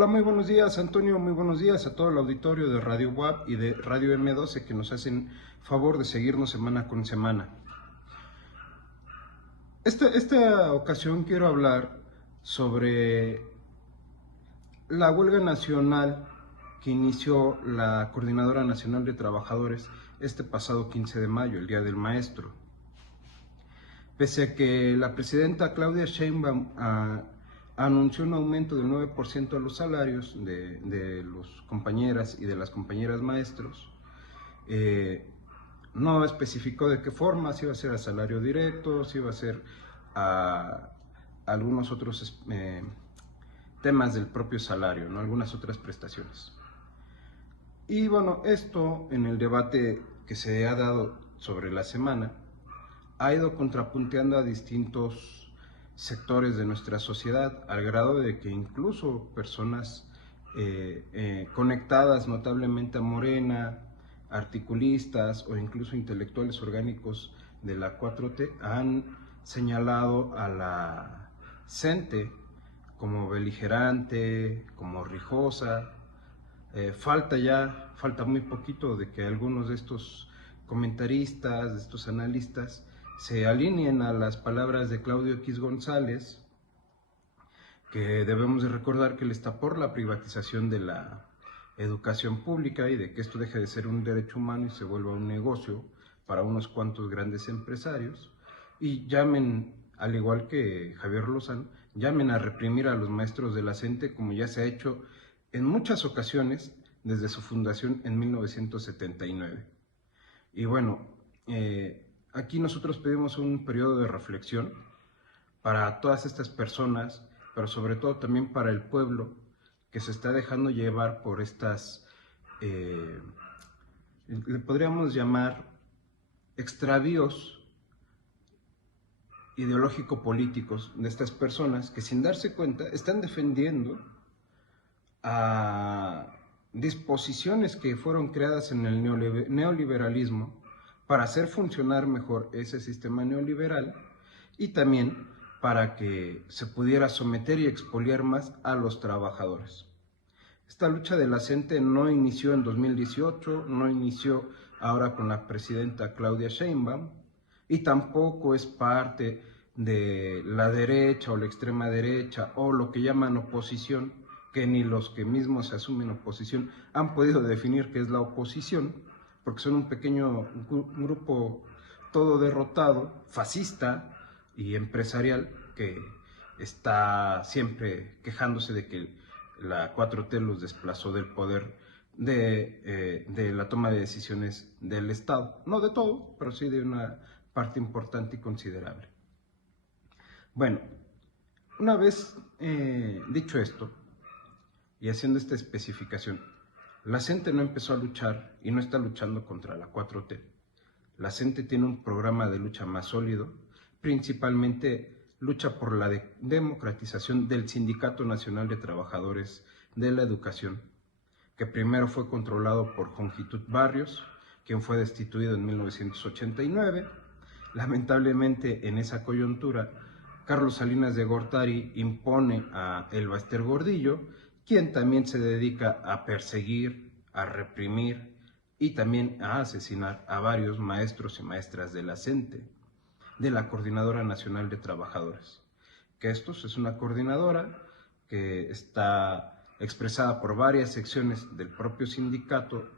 Hola, muy buenos días, Antonio, muy buenos días a todo el auditorio de Radio WAP y de Radio M12 que nos hacen favor de seguirnos semana con semana. Esta ocasión quiero hablar sobre la huelga nacional que inició la Coordinadora Nacional de Trabajadores este pasado 15 de mayo, el Día del Maestro. Pese a que la presidenta Claudia Sheinbaum anunció un aumento del 9% a los salarios de los compañeras y de las compañeras maestros, no especificó de qué forma, si iba a ser a salario directo, si iba a ser a algunos otros temas del propio salario, ¿no? Algunas otras prestaciones. Y bueno, esto en el debate que se ha dado sobre la semana ha ido contrapunteando a distintos sectores de nuestra sociedad, al grado de que incluso personas conectadas notablemente a Morena, articulistas o incluso intelectuales orgánicos de la 4T han señalado a la CENTE como beligerante, como rijosa. Falta muy poquito de que algunos de estos comentaristas, de estos analistas, se alineen a las palabras de Claudio X González, que debemos de recordar que él está por la privatización de la educación pública y de que esto deje de ser un derecho humano y se vuelva un negocio para unos cuantos grandes empresarios, y llamen, al igual que Javier Lozano, llamen a reprimir a los maestros de la CENTE, como ya se ha hecho en muchas ocasiones desde su fundación en 1979. Y bueno, aquí nosotros pedimos un periodo de reflexión para todas estas personas, pero sobre todo también para el pueblo que se está dejando llevar por estas, le podríamos llamar extravíos ideológico-políticos de estas personas que, sin darse cuenta, están defendiendo a disposiciones que fueron creadas en el neoliberalismo para hacer funcionar mejor ese sistema neoliberal y también para que se pudiera someter y expoliar más a los trabajadores. Esta lucha de la CENTE no inició en 2018, no inició ahora con la presidenta Claudia Sheinbaum, y tampoco es parte de la derecha o la extrema derecha o lo que llaman oposición, que ni los que mismos se asumen oposición han podido definir qué es la oposición, porque son un pequeño grupo todo derrotado, fascista y empresarial, que está siempre quejándose de que la 4T los desplazó del poder de la toma de decisiones del Estado. No de todo, pero sí de una parte importante y considerable. Bueno, una vez dicho esto, y haciendo esta especificación, la CENTE no empezó a luchar y no está luchando contra la 4T. La CENTE tiene un programa de lucha más sólido, principalmente lucha por la democratización del Sindicato Nacional de Trabajadores de la Educación, que primero fue controlado por Jongitud Barrios, quien fue destituido en 1989. Lamentablemente, en esa coyuntura, Carlos Salinas de Gortari impone a Elbaester Gordillo, quien también se dedica a perseguir, a reprimir y también a asesinar a varios maestros y maestras de la CENTE, de la Coordinadora Nacional de Trabajadores. Que esto es una coordinadora que está expresada por varias secciones del propio sindicato,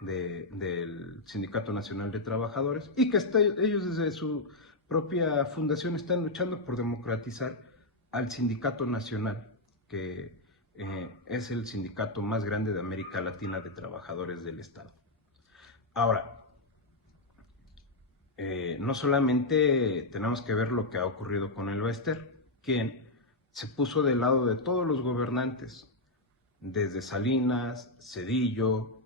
del Sindicato Nacional de Trabajadores, y que ellos desde su propia fundación están luchando por democratizar al Sindicato Nacional, que es el sindicato más grande de América Latina de trabajadores del Estado. Ahora, no solamente tenemos que ver lo que ha ocurrido con Elbaester, quien se puso del lado de todos los gobernantes, desde Salinas, Zedillo,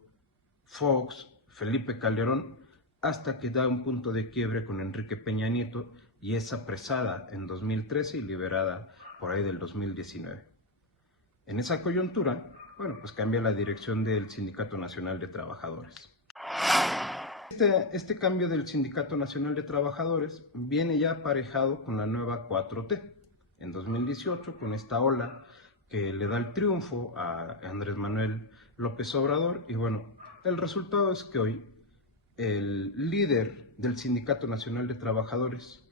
Fox, Felipe Calderón, hasta que da un punto de quiebre con Enrique Peña Nieto y es apresada en 2013 y liberada por ahí del 2019. En esa coyuntura, bueno, pues cambia la dirección del Sindicato Nacional de Trabajadores. Este cambio del Sindicato Nacional de Trabajadores viene ya aparejado con la nueva 4T. En 2018, con esta ola que le da el triunfo a Andrés Manuel López Obrador. Y bueno, el resultado es que hoy el líder del Sindicato Nacional de Trabajadores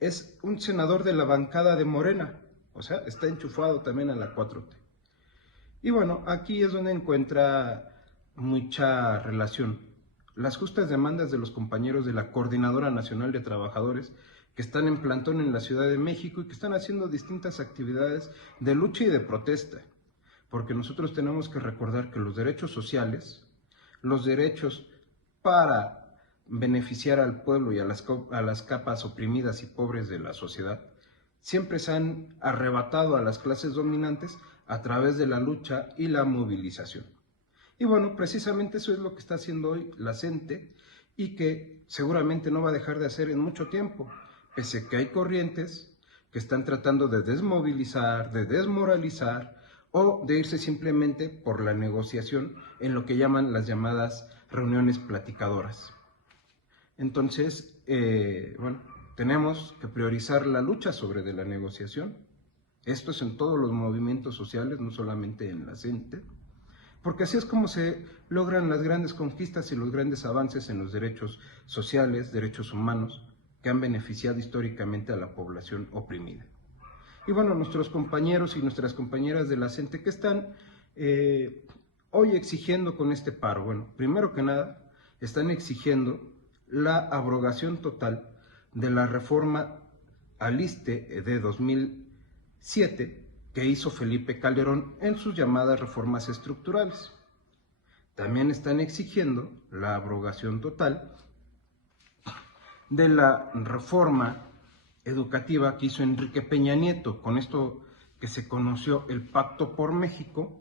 es un senador de la bancada de Morena, o sea, está enchufado también a la 4T. Y bueno, aquí es donde encuentra mucha relación las justas demandas de los compañeros de la Coordinadora Nacional de Trabajadores que están en plantón en la Ciudad de México y que están haciendo distintas actividades de lucha y de protesta, porque nosotros tenemos que recordar que los derechos sociales, los derechos para beneficiar al pueblo y a las capas oprimidas y pobres de la sociedad, siempre se han arrebatado a las clases dominantes a través de la lucha y la movilización. Y bueno, precisamente eso es lo que está haciendo hoy la CENTE y que seguramente no va a dejar de hacer en mucho tiempo, pese a que hay corrientes que están tratando de desmovilizar, de desmoralizar o de irse simplemente por la negociación en lo que llaman las llamadas reuniones platicadoras. Entonces, bueno, tenemos que priorizar la lucha sobre de la negociación. Esto es en todos los movimientos sociales, no solamente en la CENTE, porque así es como se logran las grandes conquistas y los grandes avances en los derechos sociales, derechos humanos, que han beneficiado históricamente a la población oprimida. Y bueno, nuestros compañeros y nuestras compañeras de la CENTE que están hoy exigiendo con este paro, bueno, primero que nada, están exigiendo la abrogación total de la reforma al ISSSTE de 2007 que hizo Felipe Calderón en sus llamadas reformas estructurales. También están exigiendo la abrogación total de la reforma educativa que hizo Enrique Peña Nieto, con esto que se conoció el Pacto por México,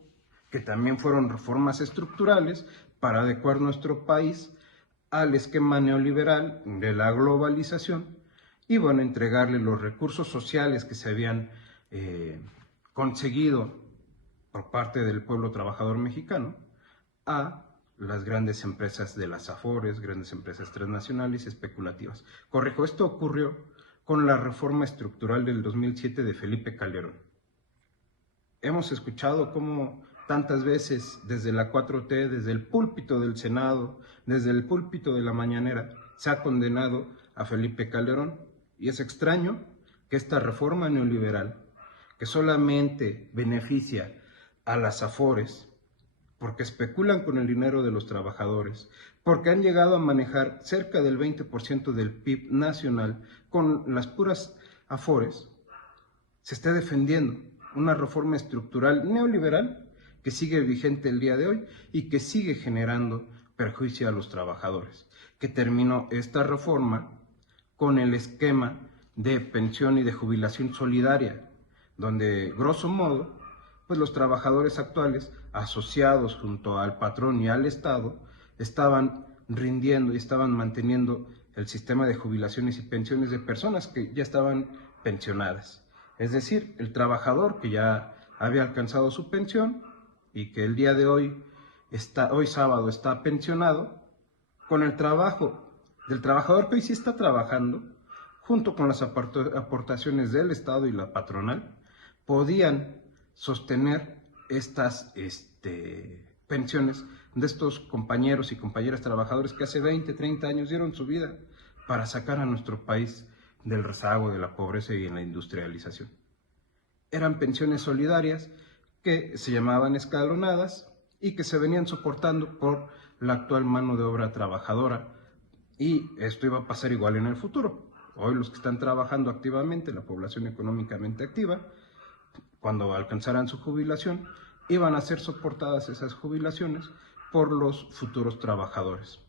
que también fueron reformas estructurales para adecuar nuestro país al esquema neoliberal de la globalización y bueno, entregarle los recursos sociales que se habían conseguido por parte del pueblo trabajador mexicano a las grandes empresas de las Afores, grandes empresas transnacionales y especulativas. Corrijo, esto ocurrió con la reforma estructural del 2007 de Felipe Calderón. Hemos escuchado cómo tantas veces desde la 4T, desde el púlpito del Senado, desde el púlpito de la mañanera, se ha condenado a Felipe Calderón, y es extraño que esta reforma neoliberal, que solamente beneficia a las Afores, porque especulan con el dinero de los trabajadores, porque han llegado a manejar cerca del 20% del PIB nacional con las puras Afores, se está defendiendo una reforma estructural neoliberal que sigue vigente el día de hoy y que sigue generando perjuicio a los trabajadores, que terminó esta reforma con el esquema de pensión y de jubilación solidaria, donde, grosso modo, pues los trabajadores actuales, asociados junto al patrón y al Estado, estaban rindiendo y estaban manteniendo el sistema de jubilaciones y pensiones de personas que ya estaban pensionadas. Es decir, el trabajador que ya había alcanzado su pensión y que el día de hoy sábado está pensionado, con el trabajo del trabajador que hoy sí está trabajando, junto con las aportaciones del Estado y la patronal, podían sostener estas pensiones de estos compañeros y compañeras trabajadores que hace 20, 30 años dieron su vida para sacar a nuestro país del rezago, de la pobreza y en la industrialización. Eran pensiones solidarias que se llamaban escalonadas y que se venían soportando por la actual mano de obra trabajadora, y esto iba a pasar igual en el futuro. Hoy los que están trabajando activamente, la población económicamente activa, cuando alcanzaran su jubilación, iban a ser soportadas esas jubilaciones por los futuros trabajadores.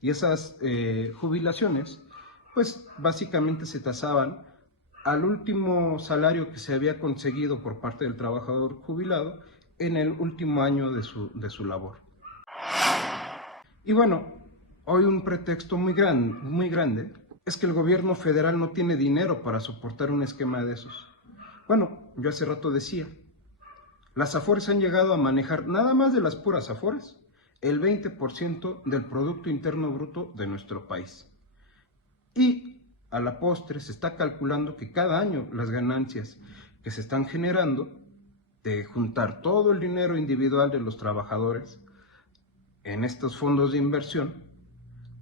Y esas jubilaciones, pues básicamente se tasaban al último salario que se había conseguido por parte del trabajador jubilado en el último año de su labor. Y bueno, hoy un pretexto muy grande es que el gobierno federal no tiene dinero para soportar un esquema de esos. Bueno, yo hace rato decía, las Afores han llegado a manejar, nada más de las puras Afores, el 20% del Producto Interno Bruto de nuestro país. Y a la postre se está calculando que cada año las ganancias que se están generando de juntar todo el dinero individual de los trabajadores en estos fondos de inversión,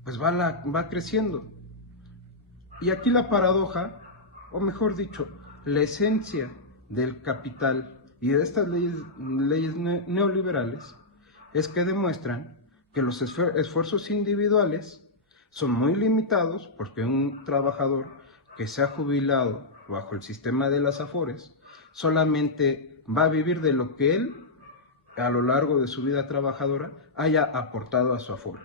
pues va creciendo. Y aquí la paradoja, o mejor dicho, la esencia del capital y de estas leyes neoliberales es que demuestran que los esfuerzos individuales son muy limitados, porque un trabajador que se ha jubilado bajo el sistema de las Afores solamente va a vivir de lo que él, a lo largo de su vida trabajadora, haya aportado a su Afore.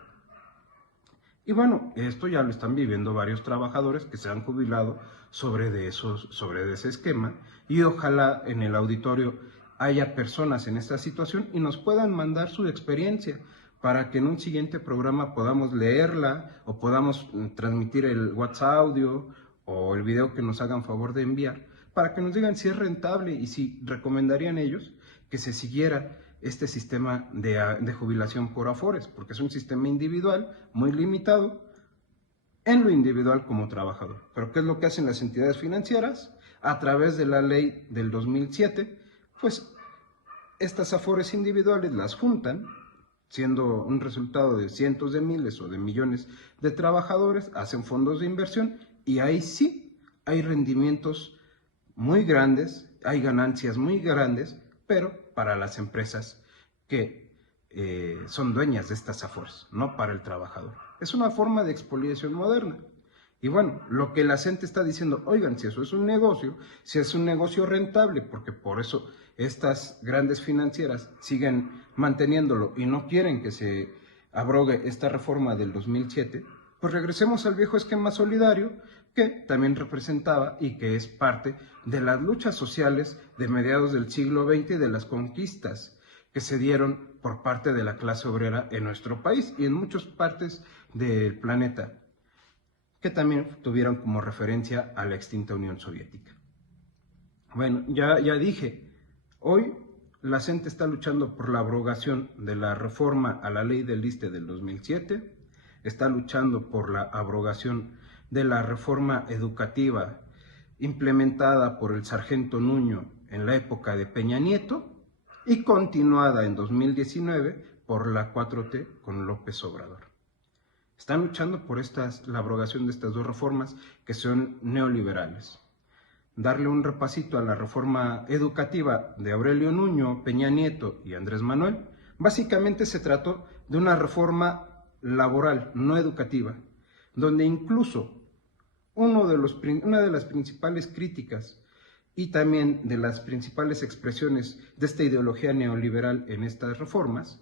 Y bueno, esto ya lo están viviendo varios trabajadores que se han jubilado sobre ese esquema, y ojalá en el auditorio haya personas en esta situación y nos puedan mandar su experiencia para que en un siguiente programa podamos leerla o podamos transmitir el WhatsApp audio o el video que nos hagan favor de enviar, para que nos digan si es rentable y si recomendarían ellos que se siguiera este sistema de jubilación por Afores, porque es un sistema individual muy limitado en lo individual como trabajador. Pero ¿qué es lo que hacen las entidades financieras? A través de la ley del 2007, pues estas Afores individuales las juntan, siendo un resultado de cientos de miles o de millones de trabajadores, hacen fondos de inversión y ahí sí hay rendimientos muy grandes, hay ganancias muy grandes, pero para las empresas que son dueñas de estas Afores, no para el trabajador. Es una forma de expoliación moderna. Y bueno, lo que la gente está diciendo, oigan, si eso es un negocio, si es un negocio rentable, porque por eso estas grandes financieras siguen manteniéndolo y no quieren que se abrogue esta reforma del 2007, pues regresemos al viejo esquema solidario que también representaba y que es parte de las luchas sociales de mediados del siglo XX y de las conquistas que se dieron por parte de la clase obrera en nuestro país y en muchas partes del planeta, que también tuvieron como referencia a la extinta Unión Soviética. Bueno, ya dije, hoy la gente está luchando por la abrogación de la reforma a la ley del ISSSTE del 2007, está luchando por la abrogación de la reforma educativa implementada por el sargento Nuño en la época de Peña Nieto y continuada en 2019 por la 4T con López Obrador. Están luchando por la abrogación de estas dos reformas que son neoliberales. Darle un repasito a la reforma educativa de Aurelio Nuño, Peña Nieto y Andrés Manuel. Básicamente se trató de una reforma laboral, no educativa, donde incluso una de las principales críticas y también de las principales expresiones de esta ideología neoliberal en estas reformas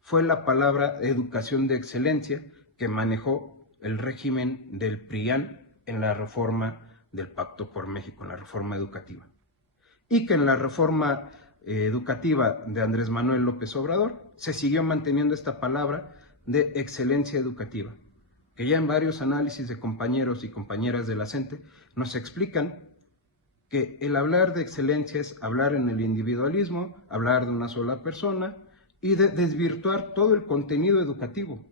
fue la palabra educación de excelencia que manejó el régimen del PRIAN en la reforma del Pacto por México, en la reforma educativa. Y que en la reforma educativa de Andrés Manuel López Obrador se siguió manteniendo esta palabra de excelencia educativa, que ya en varios análisis de compañeros y compañeras de la CENTE nos explican que el hablar de excelencia es hablar en el individualismo, hablar de una sola persona y de desvirtuar todo el contenido educativo,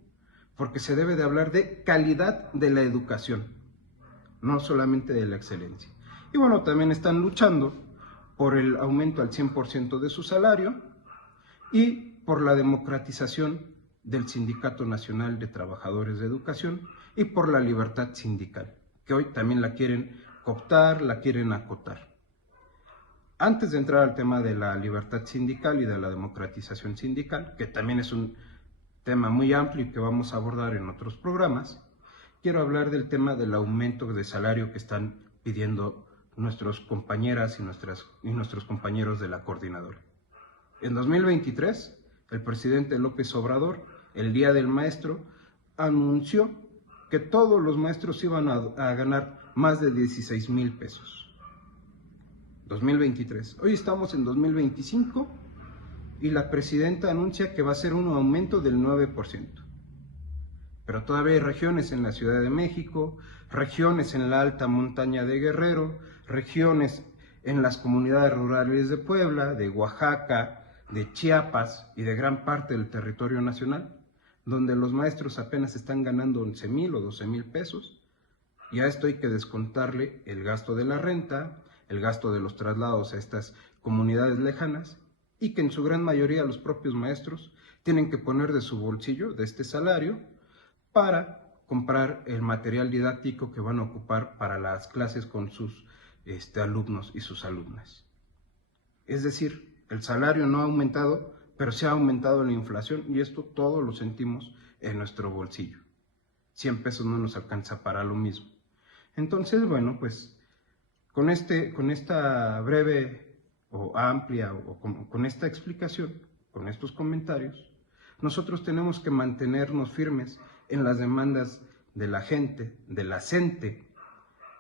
porque se debe de hablar de calidad de la educación, no solamente de la excelencia. Y bueno, también están luchando por el aumento al 100% de su salario y por la democratización del Sindicato Nacional de Trabajadores de Educación y por la libertad sindical, que hoy también la quieren cooptar, la quieren acotar. Antes de entrar al tema de la libertad sindical y de la democratización sindical, que también es un tema muy amplio y que vamos a abordar en otros programas, quiero hablar del tema del aumento de salario que están pidiendo nuestras compañeras y nuestros compañeros de la coordinadora. En 2023, el presidente López Obrador, el Día del Maestro, anunció que todos los maestros iban a ganar más de 16,000 pesos. 2023. Hoy estamos en 2025 y la presidenta anuncia que va a ser un aumento del 9%. Pero todavía hay regiones en la Ciudad de México, regiones en la alta montaña de Guerrero, regiones en las comunidades rurales de Puebla, de Oaxaca, de Chiapas y de gran parte del territorio nacional, donde los maestros apenas están ganando 11,000 o 12,000 pesos, y a esto hay que descontarle el gasto de la renta, el gasto de los traslados a estas comunidades lejanas y que en su gran mayoría los propios maestros tienen que poner de su bolsillo, de este salario, para comprar el material didáctico que van a ocupar para las clases con sus alumnos y sus alumnas. Es decir, el salario no ha aumentado, pero se ha aumentado la inflación y esto todo lo sentimos en nuestro bolsillo. 100 pesos no nos alcanza para lo mismo. Entonces, bueno, pues con esta breve o amplia o con esta explicación, con estos comentarios, nosotros tenemos que mantenernos firmes en las demandas de la gente, de la gente.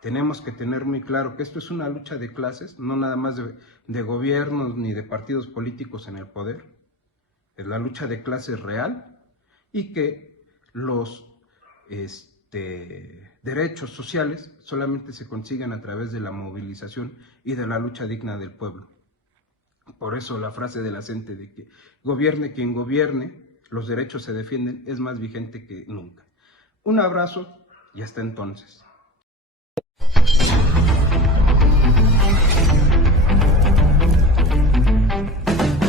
Tenemos que tener muy claro que esto es una lucha de clases, no nada más de gobiernos ni de partidos políticos en el poder. Es la lucha de clases real y que los derechos sociales solamente se consiguen a través de la movilización y de la lucha digna del pueblo. Por eso la frase de la gente de que gobierne quien gobierne, los derechos se defienden, es más vigente que nunca. Un abrazo y hasta entonces.